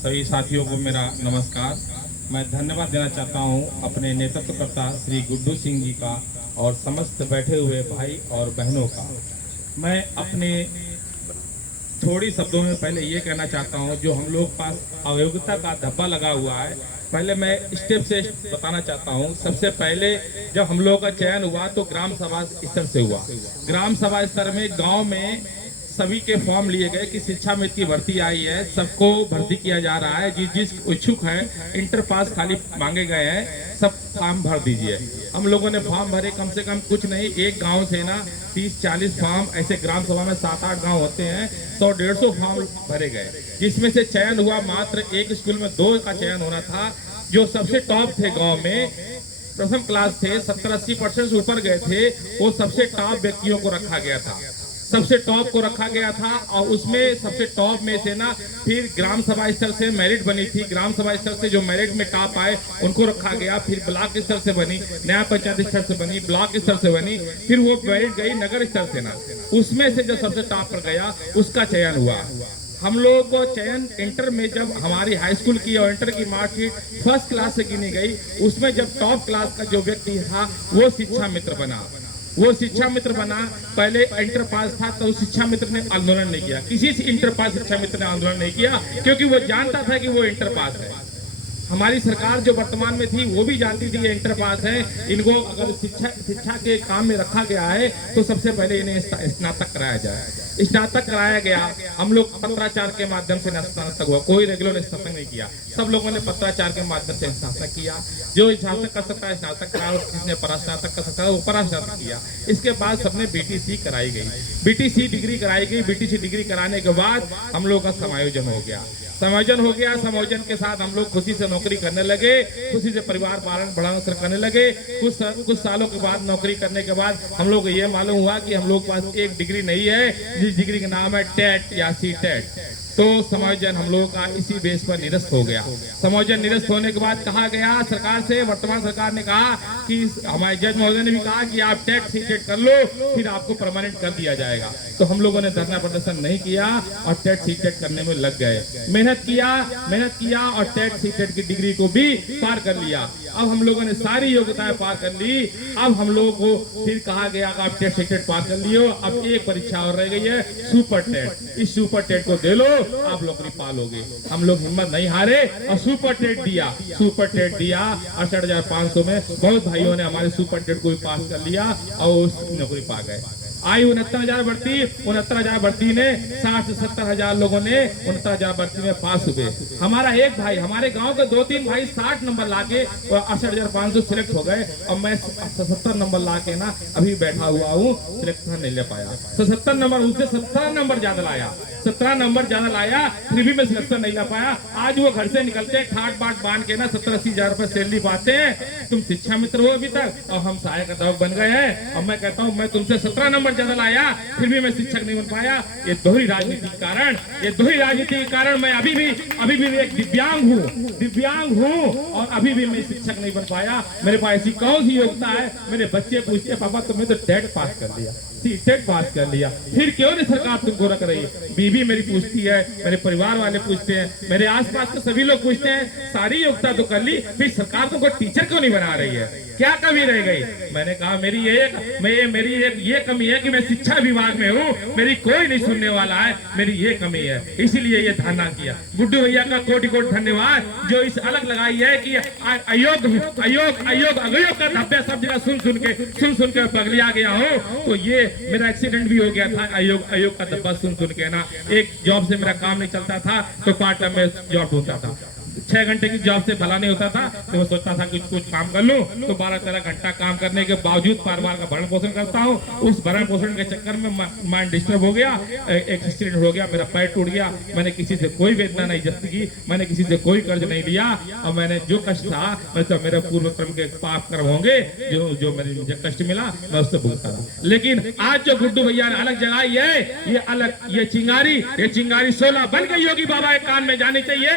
सभी साथियों को मेरा नमस्कार। मैं धन्यवाद देना चाहता हूं अपने नेतृत्वकर्ता श्री गुड्डू सिंह जी का और समस्त बैठे हुए भाई और बहनों का। मैं अपने थोड़ी शब्दों में पहले ये कहना चाहता हूं, जो हम लोग पास अयोग्यता का धब्बा लगा हुआ है, पहले मैं स्टेप से बताना चाहता हूं। सबसे पहले जब हम लोगों का चयन हुआ तो ग्राम सभा स्तर से हुआ। ग्राम सभा स्तर में गांव में सभी के फॉर्म लिए गए कि शिक्षा मित्र की भर्ती आई है, सबको भर्ती किया जा रहा है। जिस इच्छुक है इंटर पास खाली मांगे गए हैं, सब फॉर्म भर दीजिए। हम लोगों ने फॉर्म भरे, कम से कम कुछ नहीं, एक गांव से ना 30-40 फॉर्म, ऐसे ग्राम सभा में 7-8 गांव होते हैं, 100-150 फॉर्म भरे गए, जिसमें से चयन हुआ मात्र एक स्कूल में 2 का चयन होना था। जो सबसे टॉप थे गांव में, प्रथम क्लास थे, 70-80% से ऊपर गए थे, वो सबसे टॉप व्यक्तियों को रखा गया था, सबसे टॉप को रखा गया था। और उसमें सबसे टॉप में से ना फिर ग्राम सभा स्तर से मेरिट बनी थी, ग्राम सभा स्तर से जो मेरिट में टॉप आए उनको रखा गया। फिर ब्लॉक स्तर से बनी, नया पंचायत स्तर से बनी, ब्लॉक स्तर से बनी, फिर वो मेरिट गई नगर स्तर से ना, उसमें से जो सबसे टॉप पर गया उसका चयन हुआ। हम लोगों को चयन इंटर में जब हमारी हाई स्कूल की और इंटर की मार्कशीट फर्स्ट क्लास से गिनी गई, उसमें जब टॉप क्लास का जो व्यक्ति था वो शिक्षा मित्र बना। वो शिक्षा मित्र बना, पहले इंटर पास था तो शिक्षा मित्र ने आंदोलन नहीं किया, किसी से इंटर पास शिक्षा मित्र ने आंदोलन नहीं किया, क्योंकि वो जानता था कि वो इंटर पास है। हमारी सरकार जो वर्तमान में थी वो भी जानती थी ये इंटर पास है, इनको अगर शिक्षा के काम में रखा गया है तो सबसे पहले इन्हें स्नातक कराया जाए। स्नातक कराया गया, हम लोग पत्राचार के माध्यम से स्नातक हुआ, कोई रेगुलर स्नातक नहीं किया, सब लोगों ने पत्राचार के माध्यम से स्नातक किया। जो स्नातक कर सकता है स्नातक करा, जिसने परास्नातक कर सकता है वो परास्नातक किया। इसके बाद सबने बीटीसी कराई गई, बीटीसी डिग्री कराई गई। बीटीसी डिग्री कराने के बाद हम लोग का समायोजन हो गया। समायोजन के साथ हम लोग खुशी से नौकरी करने लगे, खुशी से परिवार पालन भरण करने लगे। कुछ सालों के बाद नौकरी करने के बाद हम लोग को ये मालूम हुआ कि हम लोग के पास एक डिग्री नहीं है, जिस डिग्री का नाम है टेट या सी टेट। तो समायोजन हम लोगों का इसी बेस पर निरस्त हो गया। समायोजन निरस्त होने के बाद कहा गया सरकार से, वर्तमान सरकार ने कहा कि हमारे जज महोदय ने भी कहा कि आप टेट सी टेट कर लो, फिर आपको परमानेंट कर दिया जाएगा। तो हम लोगों ने धरना प्रदर्शन नहीं किया और टेट सी टेट करने में लग गए, मेहनत किया और टेट सी टेट की डिग्री को भी पार कर लिया। अब हम लोगों ने सारी योग्यताएं पार कर ली। अब हम लोगों को फिर कहा गया कि आप टेट सी टेट पार कर लियो, अब एक परीक्षा और रह गई है, सुपर टेट। इस सुपर टेट को दे लो, आप नौकरी पालोगे। हम लोग हिम्मत नहीं हारे और सुपर टेट दिया। 68,500 में बहुत भाइयों ने हमारे सुपर टेट को भी पास कर लिया और उस नौकरी पा गए। आई 69,000 भर्ती, 69,000 भर्ती ने 60 से 70,000 लोगों ने 69,000 भर्ती में पास हुए। हमारा एक भाई, हमारे गांव के 2-3 भाई 60 नंबर लाके 68,500 सिलेक्ट हो गए और मैं 70 नंबर लाके ना अभी बैठा हुआ हूँ, सिलेक्शन नहीं ले पाया। 70 नंबर, उससे 17 नंबर ज्यादा लाया, 17 नंबर ज्यादा लाया, फिर भी मैं सिलेक्शन नहीं ला पाया। आज वो घर से निकलते हैं ठाट बाट बांध के ना 70-80 हजार रुपए सैलरी पाते हैं। तुम शिक्षा मित्र हो अभी तक और हम सहायक अध्यापक बन गए हैं, और मैं कहता हूँ मैं तुमसे 17 नंबर ज्यादा लाया, फिर भी मैं शिक्षक नहीं बन पाया। ये दोहरी राजनीति के कारण मैं अभी भी एक दिव्यांग हूँ और अभी भी मैं शिक्षक नहीं बन पाया। मेरे पास ऐसी कौन सी योग्यता है? मेरे बच्चे पूछते पापा तुम्हें तो टेट पास कर लिया, टेट पास कर लिया, फिर क्यों नहीं सरकार तुमको रख रही? बीवी मेरी पूछती है, मेरे परिवार वाले पूछते हैं, मेरे आसपास के सभी लोग पूछते हैं, सारी योग्यता तो कर ली, फिर सरकार तुमको टीचर क्यों नहीं बना रही है? क्या कमी रह गई? मैंने कहा मेरी एक ये कमी है कि मैं शिक्षा विभाग में हूँ, मेरी कोई नहीं सुनने वाला है, मेरी ये कमी है, इसीलिए ये धरना किया। गुड्डू भैया का कोटि-कोटि धन्यवाद जो इस अलग लगाई है कि अयोग का धब्बा सब जगह सुन के पगलिया गया हो। तो ये मेरा एक्सीडेंट भी हो गया था आयोग का धब्बा सुन के ना। एक जॉब से मेरा काम नहीं चलता था तो पार्ट टाइम में जॉब ढूंढता था। 6 घंटे की जॉब से भला नहीं होता था तो मैं सोचता था कुछ काम कर लूं, तो 12-13 घंटा काम करने के बावजूद परिवार का भरण पोषण करता हूं। उस भरण पोषण के चक्कर में माइंड डिस्टर्ब हो गया, एक एक्सीडेंट हो गया, मेरा पैर टूट गया। मैंने किसी से कोई वेदना नहीं जस्ती की, मैंने किसी से कोई कर्ज नहीं लिया और मैंने जो कष्ट था मतलब मेरे पूर्व कर्म के पाप कर्म होंगे, जो मुझे कष्ट मिला मैं उससे भुगता था। लेकिन आज जो गुड्डू भैया ने अलग जगाई है, ये चिंगारी 16 बन गई होगी बाबा के कान में जानी चाहिए।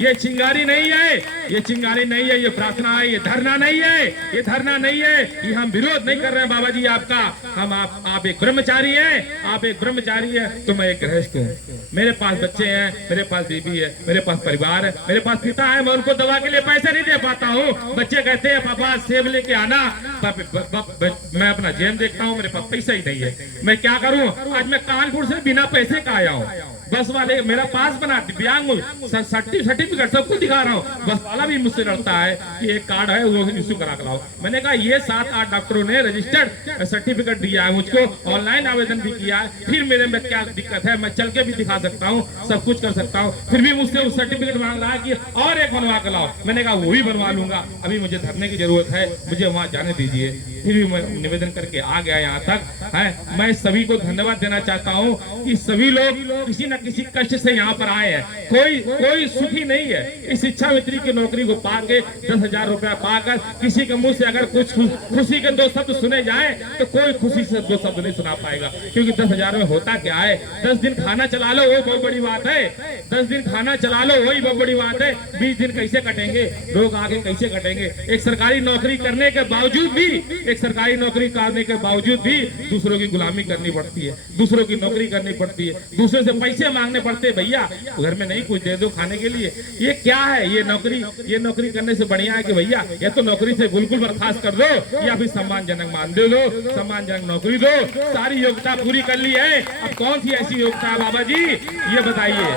ये चिंगारी चिंगारी नहीं है, ये चिंगारी नहीं है, ये प्रार्थना है, ये धरना नहीं है, ये धरना नहीं है, ये हम विरोध नहीं कर रहे हैं बाबा जी आपका। हम आप एक ब्रह्मचारी हैं, आप एक ब्रह्मचारी है, तो मैं एक गृहस्थ हूँ। मेरे पास बच्चे हैं, मेरे पास बीवी है, मेरे पास परिवार है, मेरे पास पिता है, मैं उनको दवा के लिए पैसे नहीं दे पाता हूँ। बच्चे कहते हैं पापा सेब लेके आना, मैं अपना जेब देखता हूँ, मेरे पास पैसा ही नहीं है, मैं क्या करूँ। आज मैं कानपुर से बिना पैसे का आया हूँ, बस वाले मेरा पास बना दिव्यांग सर्टिफिकेट सब कुछ दिखा रहा हूँ, बस वाला भी मुझसे लड़ता है कि एक कार्ड है वो इश्यू करा के लाओ। मैंने कहा ये 7-8 डॉक्टरों ने रजिस्टर्ड सर्टिफिकेट दिया है मुझको, ऑनलाइन आवेदन भी किया है, फिर मेरे में क्या दिक्कत है, मैं चल के भी दिखा सकता हूँ, सब कुछ कर सकता हूँ, फिर भी मुझसे उस सर्टिफिकेट मांग रहा है कि और एक बनवा के लाओ। मैंने कहा वो भी बनवा लूंगा, अभी मुझे धरने की जरूरत है, मुझे वहाँ जाने दीजिए। फिर भी मैं निवेदन करके आ गया यहाँ तक है। मैं सभी को धन्यवाद देना चाहता हूँ कि सभी लोग किसी न किसी कष्ट से यहाँ पर आए हैं, कोई सुखी नहीं है। इस शिक्षा मित्री की नौकरी को पाके 10,000 रुपया पाकर किसी के मुंह से अगर कुछ खुशी के 2 शब्द सुने जाए तो कोई खुशी से 2 शब्द नहीं सुना पाएगा, क्योंकि 10,000 में होता क्या है। 10 दिन खाना चला लो वो बहुत बड़ी बात है, 10 दिन खाना चला लो वही बहुत बड़ी बात है। 20 दिन कैसे कटेंगे, लोग आगे कैसे कटेंगे। एक सरकारी नौकरी करने के बावजूद भी, एक सरकारी नौकरी करने के बावजूद भी दूसरों की गुलामी करनी पड़ती है, दूसरों की नौकरी करनी पड़ती है, दूसरों से पैसे मांगने पड़ते हैं। भैया घर में नहीं कुछ दे दो खाने के लिए, ये क्या है। ये नौकरी करने से बढ़िया है कि भैया या तो नौकरी से बिल्कुल बर्खास्त कर दो या फिर सम्मानजनक मान दे दो, सम्मानजनक नौकरी दो। सारी योग्यता पूरी कर ली है, अब कौन सी ऐसी योग्यता है बाबा जी ये बताइए,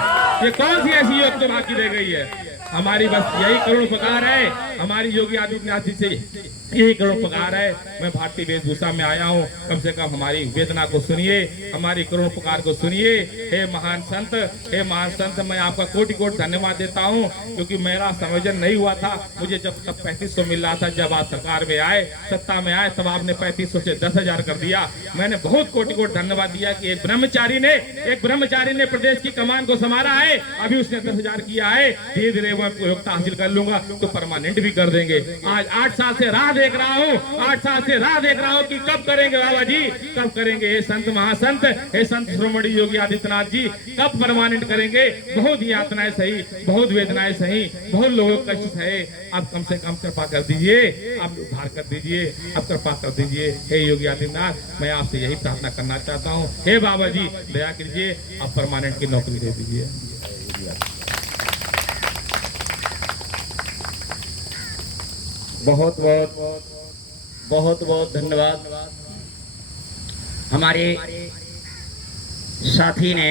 ये कौन सी ऐसी योग्यता बाकी रह गई है। हमारी बस यही करुण उपकार है, हमारी योगी आदित्यनाथ जी से यही करुण उपकार है। मैं भारतीय वेशभूषा में आया हूँ, कम से कम हमारी वेदना को सुनिए, हमारी करुण उपकार को सुनिए। हे महान संत, हे महान संत, मैं आपका कोटि कोटि धन्यवाद देता हूँ, क्योंकि मेरा संयोजन नहीं हुआ था। मुझे जब तक 3500 मिल रहा था, जब आप सरकार में आए, सत्ता में आए, तब आपने 3500 से 10,000 कर दिया। मैंने बहुत कोटि कोटि धन्यवाद दिया कि एक ब्रह्मचारी ने प्रदेश की कमान को संभाला है, अभी उसने 10,000 किया है। धीरे धीरे योग्यता हासिल कर लूंगा तो परमानेंट भी कर देंगे। आज 8 साल से राह देख रहा हूँ, 8 साल से राह देख रहा हूँ कि कब करेंगे बाबा जी, कब करेंगे। हे संत महासंत, हे संत श्रोमणी योगी आदित्यनाथ जी, कब परमानेंट करेंगे। बहुत यातनाएं सही, बहुत वेदनाएं सही, बहुत लोगों को कष्ट सहे, आप कम से कम कृपा कर दीजिए, आप उद्धार कर दीजिए, आप कृपा कर दीजिए। हे योगी आदित्यनाथ, मैं आपसे यही प्रार्थना करना चाहता हूँ, हे बाबा जी दया कीजिए, आप परमानेंट की नौकरी दे दीजिए। बहुत बहुत धन्यवाद हमारे साथी ने।